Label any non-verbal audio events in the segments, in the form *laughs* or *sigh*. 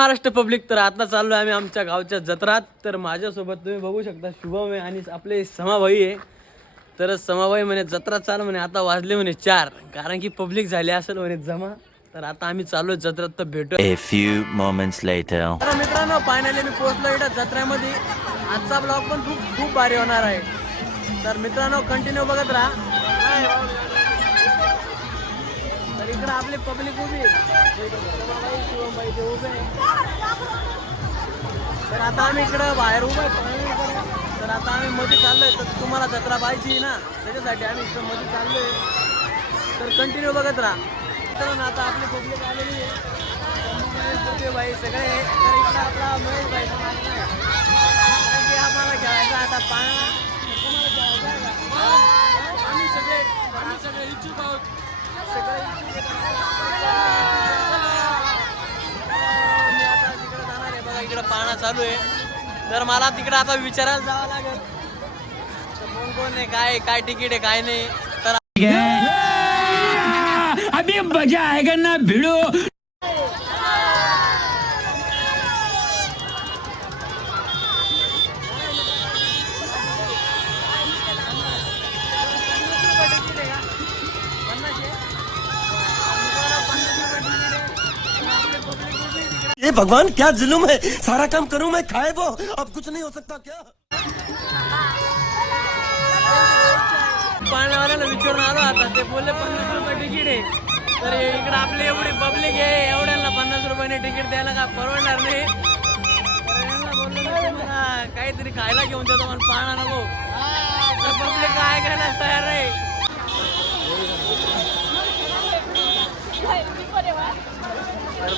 Maharashtra public तर आता चाललो आहे आम्ही आमच्या गावच्या जत्रात. तर माझ्यासोबत तुम्ही बघू शकता शुभम आहे आणि आपले समाभाई आहे. तर समाभाई म्हणे जत्रा चाल म्हणे आता वाजले म्हणे चार. कारण की पब्लिक झाली असेल म्हणे जमा. तर आता आम्ही चालू जत्रात तर भेटू A few moments later. तर मित्रांनो फायनली मी पोहोचलो इथं जत्रेमध्ये. आजचा ब्लॉग पण खूप खूप भारी होणार आहे. तर मित्रांनो कंटिन्यू बघत राहा. तर इकडं आपली पब्लिक उभी शिवमबाई, ते उभे तर आता आम्ही इकडं बाहेर उभे तर आता आम्ही मध्ये चाललोय तर तुम्हाला जत्रा पाहिजे ना त्याच्यासाठी आम्ही इकडं मध्ये चाललोय. तर कंटिन्यू बघत राहा. तर आता आपली पब्लिक आलेली आहे. बाई सगळे तर इकडं आपला महेश भाई आम्हाला खेळायचं आता पाळणा तुम्हाला आहे आम्ही सगळे आम्ही सगळे इच्छुक आहोत. सगळे चालू आहे. तर मला तिकडं आता विचारायला जावं लागेल. कोण कोण आहे काय काय तिकीट आहे काय नाही. तर अभी मजा आएगा ना भिड़ो। ये भगवान क्या जुलूम है? सारा काम करूं मैं खाए वो। अब कुछ नहीं हो सकता क्या? पाण्यावाल्याला विचारून आलो आता. ते बोलले पन्नास रुपये तिकीट आहे. तर इकडे आपली एवढी पब्लिक आहे. एवढ्यांना पन्नास रुपयाने तिकीट द्यायला का परवडणार नाही? तर यांना बोललो मी काहीतरी खायला घेऊन देतो पण पाळणा नको तर पब्लिक काय करायला तयार नाही राहिले आम्हाला काय समावेश लावू नको ना. अरे कोणी चालतं ना.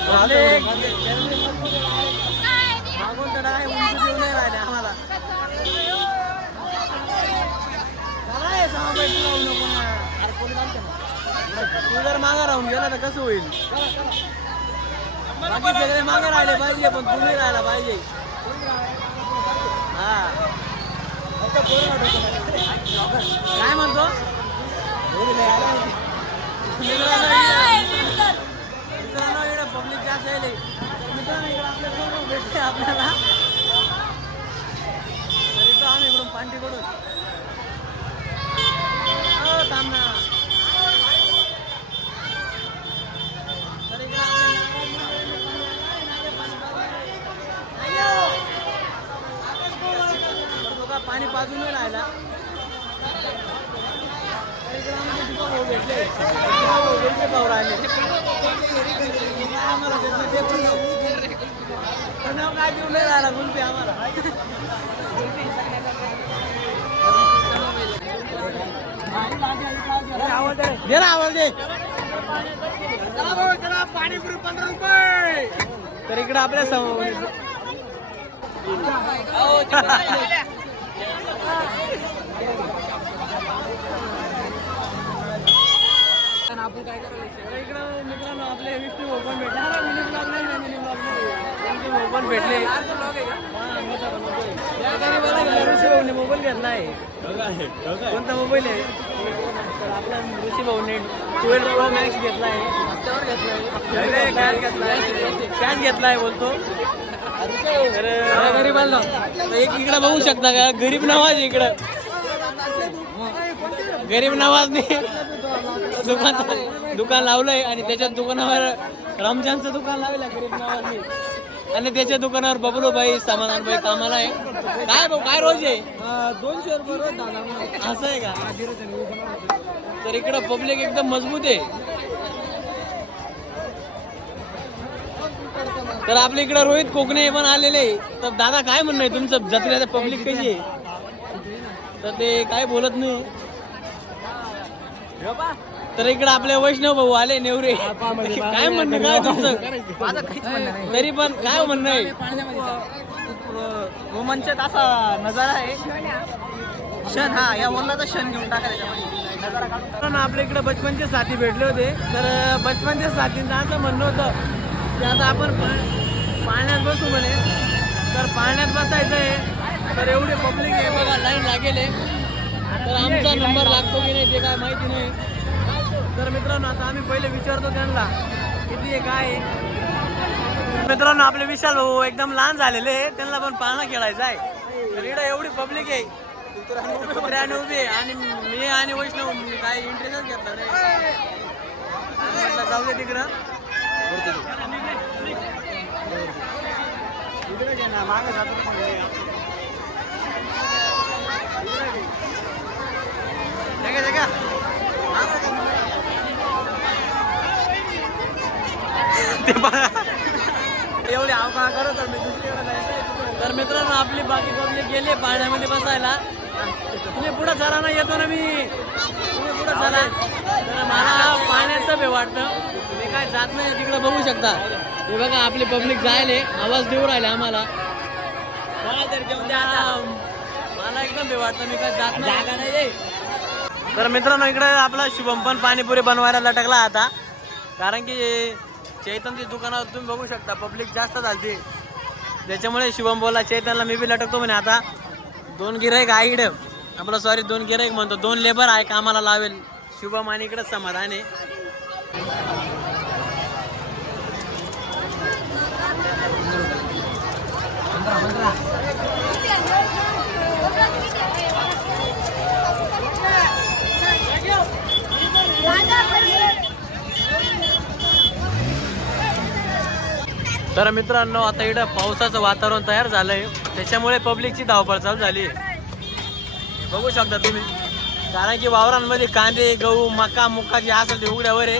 तू जर मागा राहून गेला तर कसं होईल बाकी सगळे मागे राहिले पाहिजे पण तुम्ही राहायला पाहिजे हा काय म्हणतो? इकडे मित्रांनो आपले भेटते आपल्याला तर आम्ही इकडून पांटीकडून हो, थांब तर इकडे पाणी पाजून. राहिला. तर इकडे आम्हाला भाऊ भेटले भाऊ राहिले आम्हाला भेटले ते पण नाही. पण नाव काय देऊ नाही राहिला गुलपी आम्हाला. दे ना आवाज दे पाणीपुरी पंधरा रुपये तर इकडे आपल्यासमोर. *laughs* इकडं मित्रांनो आपले विष्णू पण भेटले. हा, मिनी ब्लॉग नाही ना मिनी ब्लॉग नाही. पण भेटले. मोठा बनवतोय. या गरीबाला ऋषी भाऊने मोबाईल घेतला आहे. कोणता मोबाईल आहे? आपला ऋषी भाऊने ट्वेल्व प्रो मॅक्स घेतला आहे. कॅश घेतलाय. कॅश घेतलाय. बोलतो. तर गरीबाला. एक इकडं बघू शकता का? गरीब नवाज आहे इकडं गरीब नवाजने दुकान दुकान लावलंय आणि त्याच्या दुकानावर रमजानचं दुकान लावलंय गरीब नवाजने आणि त्याच्या दुकानावर बबलू भाई समाधान भाई कामाला आहे. काय भाऊ काय रोज आहे? दोनशे रुपये रोज असं आहे का? तर इकडं पब्लिक एकदम मजबूत आहे. तर आपल्या इकडं रोहित कोकणे पण आलेले. तर दादा काय म्हणणं आहे? तुमचं जत्रेचं पब्लिक कशी आहे? तर ते काय बोलत नाही. तर इकडे आपले वैष्णव भाऊ आले नेवरे. काय म्हणणं काय तुमचं? तरी पण काय म्हणणं आहे? रोमांचक असा नजारा आहे. क्षण हा या वल्लाचा क्षण घेऊन टाका त्याच्यामध्ये. पण आपल्या इकडे बचपनचे साथी भेटले होते. तर बचपनच्या साथींचं असं म्हणणं होतं की आता आपण पा- पाळण्यात बसू म्हणे. तर पाळण्यात बसायचं आहे. तर एवढे पब्लिक आहे बघा लाईन लागेल आहे. तर आमचा नंबर लागतो की नाही ते काय माहिती नाही. तर मित्रांनो आता आम्ही पहिले विचारतो त्यांना किती आहे काय आहे? मित्रांनो आपले विशाल भाऊ एकदम लहान झालेले त्यांना पण पाळणा खेळायचा आहे. तर इकडे एवढी पब्लिक आहे. आणि उभी आहे. आणि मी आणि वैष्णव मी काही इंटरेस्टच घेतला नाही. जाऊ दे तिकडं. मागे जातो ठीक आहे, ठीक आहे. *laughs* ते बघा. एवढी अवकाळ करत तर मी दुसरीकडे तर मित्रांनो आपली बाकी पब्लिक गेली पाण्यामध्ये बसायला. तुम्ही पुढं चला ना येतो ना मी. तुम्ही पुढं चला. तर मला पाण्याचं बे वाटतं. मी काय जात नाही तिकडे बघू शकता. हे बघा आपली पब्लिक जायले. आवाज देऊ राहिले आम्हाला. मला तर घेऊन द्या. मला एकदम बे वाटतं मी काय जात नाही तर मित्रांनो इकडे आपला शुभम पण पाणीपुरी बनवायला लटकला आता. कारण की चैतनच्या दुकानावर तुम्ही बघू शकता पब्लिक जास्त चालते त्याच्यामुळे शुभम बोला चैतनला मी बी लटकतो म्हणे आता. दोन गिराईक आहे इकडे. आपला सॉरी दोन गिराईक म्हणतो. दोन लेबर आहे कामाला लावेल. शुभम आणि इकडे समाधान आहे. तर मित्रांनो आता इकडं पावसाचं वातावरण तयार झालंय. त्याच्यामुळे पब्लिकची धावपळ चालू झाली. बघू शकता तुम्ही. कारण की वावरांमध्ये कांदे गहू मका मुका जे असेल ते उघड्यावर आहे.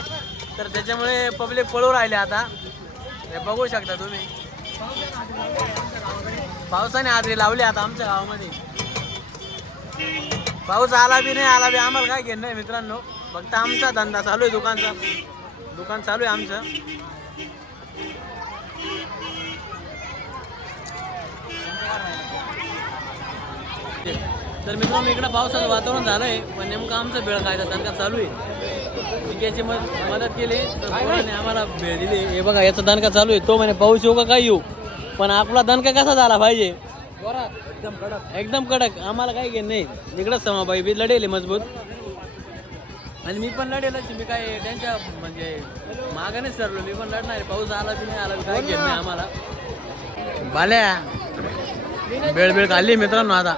तर त्याच्यामुळे पब्लिक पळू राहिले आता. हे बघू शकता तुम्ही. पावसाने आजरी लावली आता आमच्या गावामध्ये. पाऊस आला बी नाही आला बी आम्हाला काय घेणं आहे मित्रांनो. फक्त आमचा धंदा चालू आहे दुकानचा. दुकान चालू आहे आमचं. तर मित्रांनो इकडं पावसाचं वातावरण झालंय पण नेमकं आमचं बेळ काय? दणका चालू आहे. याची मद मदत केली तर पोराने आम्हाला भेळ दिली. हे बघा याचा दणका चालू आहे. तो म्हणे पाऊस येऊ का काय येऊ? पण आपला दणका कसा झाला पाहिजे? एकदम कडक. एकदम कडक. आम्हाला काही घेणं नाही. इकडं समाबाई बी लढेल मजबूत. आणि मी पण लढेलच मी काय त्यांच्या म्हणजे मागाने सरलो. मी पण लढणार आहे. पाऊस आला बी नाही आला काय घेणं नाही आम्हाला. बाल्या बेळ बेळ खाल्ली मित्रांनो आता.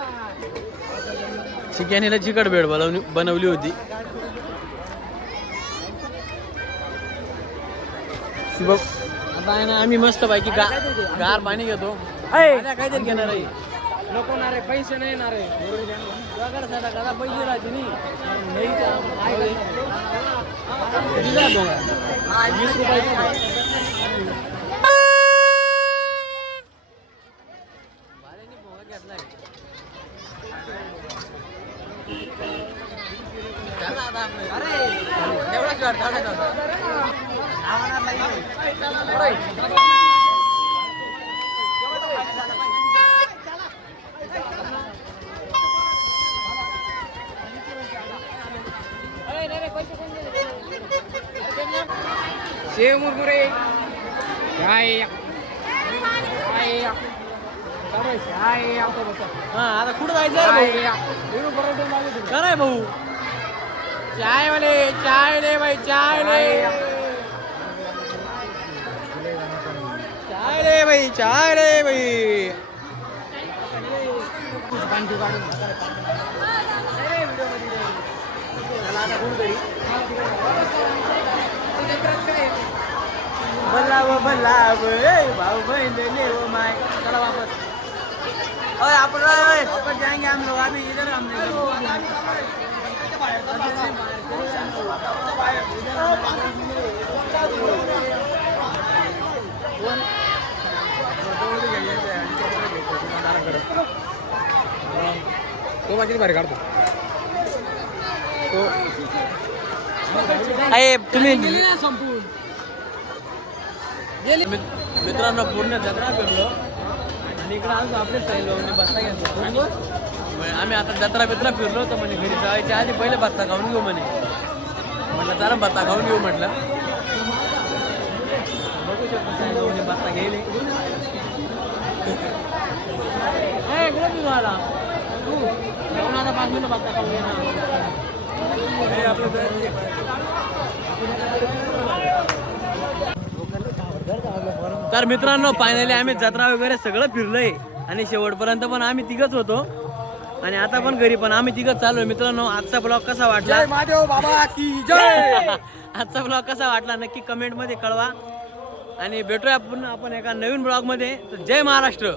चिकॅनीला चिकट बेळ बनवली बनवली होती. शुभम आता आहे ना आम्ही मस्त पैकी गा गार पाणी घेतो. काहीतरी घेणार आहे. नको ना रे पैसे नाही येणार रे. तुझ्याकडे साधा कदा पैसे राहते नाही शेव मुरमुरे। काय काय काय हा आता कुठं जायचं काय भाऊ? चाय वाले चाय ले भाई चाय ले चाय ले भाई चाय ले भाई. बल्लाव बल्लाव ए भाऊ बहन ले वो माय. चला वापस. ओए आपण ओए वापस जाएंगे हम लोग अभी इधर हमने तो माझी भारी काढतो. अरे तुम्ही मित्रांनो पूर्ण जत्रा फिरलो. आणि इकडे आलो आपले साईड बस्ता घ्यायचं आम्ही आता जत्रा बित्रा फिरलो तर म्हणे घरी जायच्या आधी पहिले बत्ता खाऊन घेऊ म्हणे. म्हटलं चला बत्ता खाऊन घेऊ म्हटलं. बघू शकतो बत्ता गेले झाला आता पाच मिनिटं खाऊन आपलं तर मित्रांनो फायनली आम्ही जत्रा वगैरे सगळं फिरलोय. आणि शेवटपर्यंत पण आम्ही तिघच होतो. आणि आता पण घरी पण आम्ही तिघच चाललोय. मित्रांनो आजचा ब्लॉग कसा वाटला? बाबा की जय! *laughs* आजचा ब्लॉग कसा वाटला? नक्की कमेंटमध्ये कळवा. आणि भेटूया पुन्हा आपण एका नवीन ब्लॉगमध्ये. तर जय महाराष्ट्र!